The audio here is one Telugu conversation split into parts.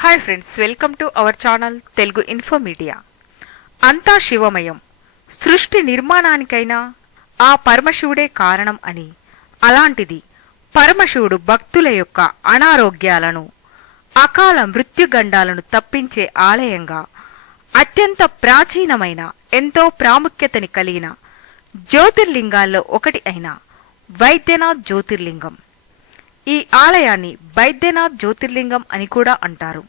Hi friends welcome to our channel Telugu infomedia అంతా శివమయం. సృష్టి నిర్మాణానికైనా ఆ పరమశివుడే కారణం అని. అలాంటిది పరమశివుడు భక్తుల యొక్క అనారోగ్యాలను అకాల మృత్యుగండాలను తప్పించే ఆలయంగా అత్యంత ప్రాచీనమైన ఎంతో ప్రాముఖ్యతని కలిగిన జ్యోతిర్లింగాల్లో ఒకటి అయిన వైద్యనాథ్ జ్యోతిర్లింగం. ఈ ఆలయాన్ని వైద్యనాథ్ జ్యోతిర్లింగం అని కూడా అంటారు.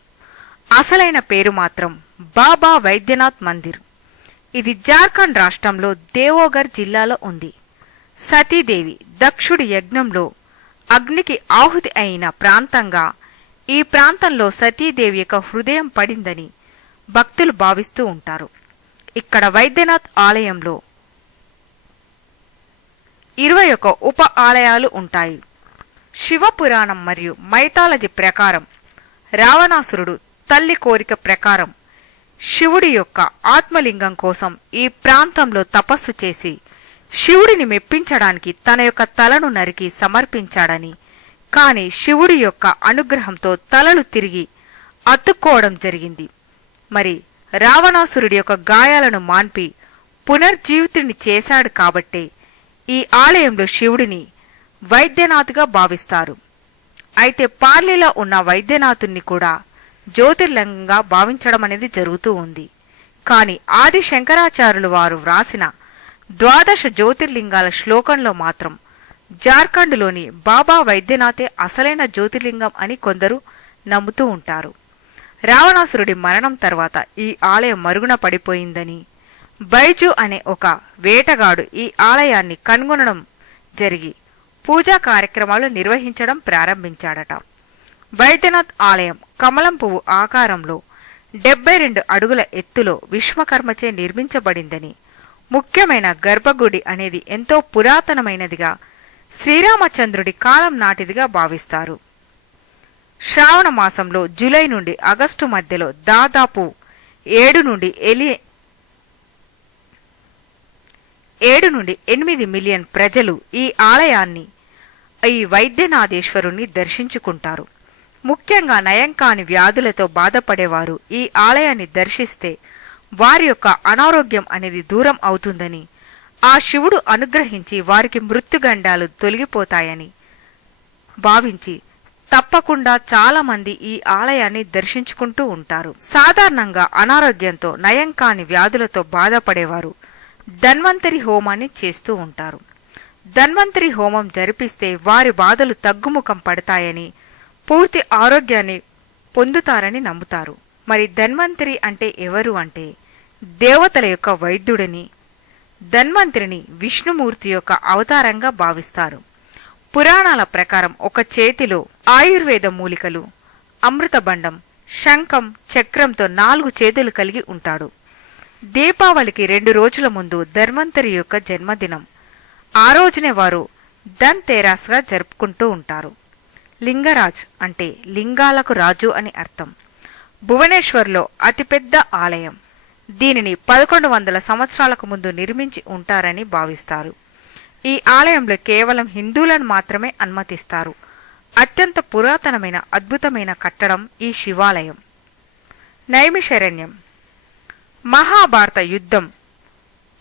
అసలైన పేరు మాత్రం బాబా వైద్యనాథ్ మందిర్. ఇది జార్ఖండ్ రాష్ట్రంలో దేవోగర్ జిల్లాలో ఉంది. సతీదేవి దక్షుడి యజ్ఞంలో అగ్నికి ఆహుతి అయిన ప్రాంతంగా ఈ ప్రాంతంలో సతీదేవి యొక్క హృదయం పడిందని భక్తులు భావిస్తూ ఉంటారు. ఇక్కడ వైద్యనాథ్ ఆలయంలో ఇరవై ఒక ఉప ఆలయాలు ఉంటాయి. శివపురాణం మరియు మైథాలజీ ప్రకారం రావణాసురుడు తల్లి కోరిక ప్రకారం శివుడి యొక్క ఆత్మలింగం కోసం ఈ ప్రాంతంలో తపస్సు చేసి శివుడిని మెప్పించడానికి తన యొక్క తలను నరికి సమర్పించాడని కాని శివుడి యొక్క అనుగ్రహంతో తలలు తిరిగి అతుక్కోవడం జరిగింది. మరి రావణాసురుడి యొక్క గాయాలను మాన్పి పునర్జీవితుడిని చేశాడు కాబట్టే ఈ ఆలయంలో శివుడిని వైద్యనాథ్గా భావిస్తారు. అయితే పార్లీలో ఉన్న వైద్యనాథుణ్ణి కూడా జ్యోతిర్లింగంగా భావించడం అనేది జరుగుతూ ఉంది. కాని ఆది శంకరాచార్యులు వారు వ్రాసిన ద్వాదశ జ్యోతిర్లింగాల శ్లోకంలో మాత్రం జార్ఖండ్లోని బాబా వైద్యనాథే అసలైన జ్యోతిర్లింగం అని కొందరు నమ్ముతూ ఉంటారు. రావణాసురుడి మరణం తర్వాత ఈ ఆలయం మరుగున పడిపోయిందని బైజు అనే ఒక వేటగాడు ఈ ఆలయాన్ని కనుగొనడం జరిగి పూజా కార్యక్రమాలు నిర్వహించడం ప్రారంభించాడట. వైద్యనాథ్ ఆలయం కమలం పువ్వు ఆకారంలో డెబ్బై రెండు అడుగుల ఎత్తులో విశ్వకర్మచే నిర్మించబడిందని ముఖ్యమైన గర్భగుడి అనేది ఎంతో పురాతనమైనదిగా శ్రీరామచంద్రుడి కాలం నాటిదిగా భావిస్తారు. శ్రావణ మాసంలో జూలై నుండి ఆగస్టు మధ్యలో దాదాపు ఏడు నుండి ఎలి ఏడు నుండి ఎనిమిది మిలియన్ ప్రజలు ఈ ఆలయాన్ని ఈ వైద్యనాథేశ్వరుణ్ణి దర్శించుకుంటారు. ముఖ్యంగా నయం కాని వ్యాధులతో బాధపడేవారు ఈ ఆలయాన్ని దర్శిస్తే వారి యొక్క అనారోగ్యం అనేది దూరం అవుతుందని ఆ శివుడు అనుగ్రహించి వారికి మృత్యుగండాలు తొలగిపోతాయని భావించి తప్పకుండా చాలా మంది ఈ ఆలయాన్ని దర్శించుకుంటూ ఉంటారు. సాధారణంగా అనారోగ్యంతో నయం కాని వ్యాధులతో బాధపడేవారు ధన్వంతరి హోమాన్ని చేస్తూ ఉంటారు. ధన్వంతరి హోమం జరిపిస్తే వారి బాధలు తగ్గుముఖం పడతాయని పూర్తి ఆరోగ్యాన్ని పొందుతారని నమ్ముతారు. మరి ధన్వంతరి అంటే ఎవరు అంటే దేవతల యొక్క వైద్యుడిని ధన్వంతరిని విష్ణుమూర్తి యొక్క అవతారంగా భావిస్తారు. పురాణాల ప్రకారం ఒక చేతిలో ఆయుర్వేద మూలికలు అమృతబండం శంఖం చక్రంతో నాలుగు చేతులు కలిగి ఉంటాడు. దీపావళికి రెండు రోజుల ముందు ధన్వంతరి యొక్క జన్మదినం. ఆ రోజునే వారు ధన్ తెరాస్గా జరుపుకుంటూ ఉంటారు. లింగరాజ్ అంటే లింగాలకు రాజు అని అర్థం. భువనేశ్వర్లో అతిపెద్ద ఆలయం. దీనిని పదకొండు వందల సంవత్సరాలకు ముందు నిర్మించి ఉంటారని భావిస్తారు. ఈ ఆలయంలో కేవలం హిందువులను మాత్రమే అనుమతిస్తారు. అత్యంత పురాతనమైన అద్భుతమైన కట్టడం ఈ శివాలయం. నైమిషరణ్యం. మహాభారత యుద్ధం.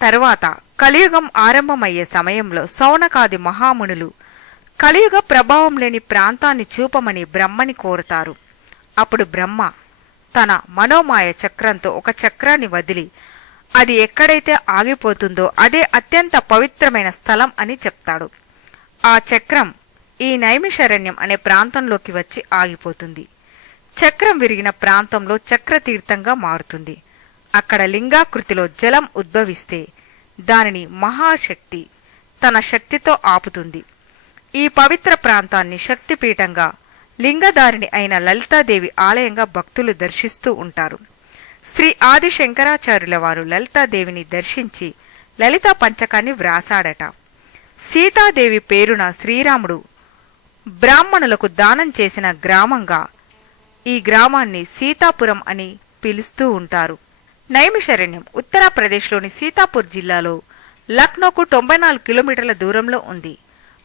తరువాత కలియుగం ఆరంభమయ్యే సమయంలో సౌనకాది మహామునులు కలియుగ ప్రభావం లేని ప్రాంతాన్ని చూపమని బ్రహ్మని కోరుతారు. అప్పుడు బ్రహ్మ తన మనోమాయ చక్రంతో ఒక చక్రాన్ని వదిలి అది ఎక్కడైతే ఆగిపోతుందో అదే అత్యంత పవిత్రమైన స్థలం అని చెప్తాడు. ఆ చక్రం ఈ నైమిషరణ్యం అనే ప్రాంతంలోకి వచ్చి ఆగిపోతుంది. చక్రం విరిగిన ప్రాంతంలో చక్రతీర్థంగా మారుతుంది. అక్కడ లింగాకృతిలో జలం ఉద్భవిస్తే దానిని మహాశక్తి తన శక్తితో ఆపుతుంది. ఈ పవిత్ర ప్రాంతాన్ని శక్తిపీఠంగా లింగధారిణి అయిన లలితాదేవి ఆలయంగా భక్తులు దర్శిస్తూ ఉంటారు. శ్రీ ఆది శంకరాచార్యుల వారు లలితాదేవిని దర్శించి లలితా పంచకాన్ని వ్రాసాడట. సీతాదేవి పేరున శ్రీరాముడు బ్రాహ్మణులకు దానం చేసిన గ్రామంగా ఈ గ్రామాన్ని సీతాపురం అని పిలుస్తూ ఉంటారు. నైమిషరణ్యం ఉత్తరప్రదేశ్లోని సీతాపూర్ జిల్లాలో లక్నోకు తొంభై నాలుగు కిలోమీటర్ల దూరంలో ఉంది.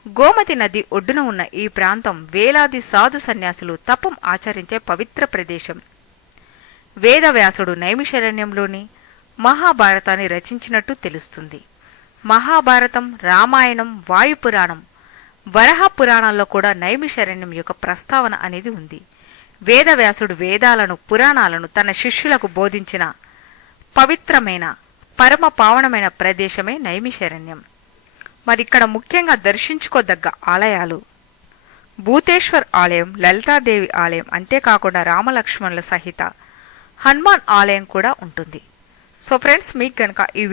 గోమతి నది ఒడ్డున ఉన్న ఈ ప్రాంతం వేలాది సాధు సన్యాసులు తపం ఆచరించే పవిత్ర ప్రదేశం. వేదవ్యాసుడు నైమిషరణ్యంలోని మహాభారతాన్ని రచించినట్టు తెలుస్తుంది. మహాభారతం రామాయణం వాయుపురాణం వరహ పురాణాల్లో కూడా నైమిషరణ్యం యొక్క ప్రస్తావన అనేది ఉంది. వేదవ్యాసుడు వేదాలను పురాణాలను తన శిష్యులకు బోధించిన పవిత్రమైన పరమ పావనమైన ప్రదేశమే నైమిశరణ్యం మరిక్కడ ముఖ్యంగా దర్శించుకోదగ్గ ఆలయాలు. భూతేశ్వర్ ఆలయం లలితాదేవి ఆలయం అంతేకాకుండా రామలక్ష్మణుల సహిత హనుమాన్ ఆలయం కూడా ఉంటుంది. సో ఫ్రెండ్స్ మీకు కనుక ఈ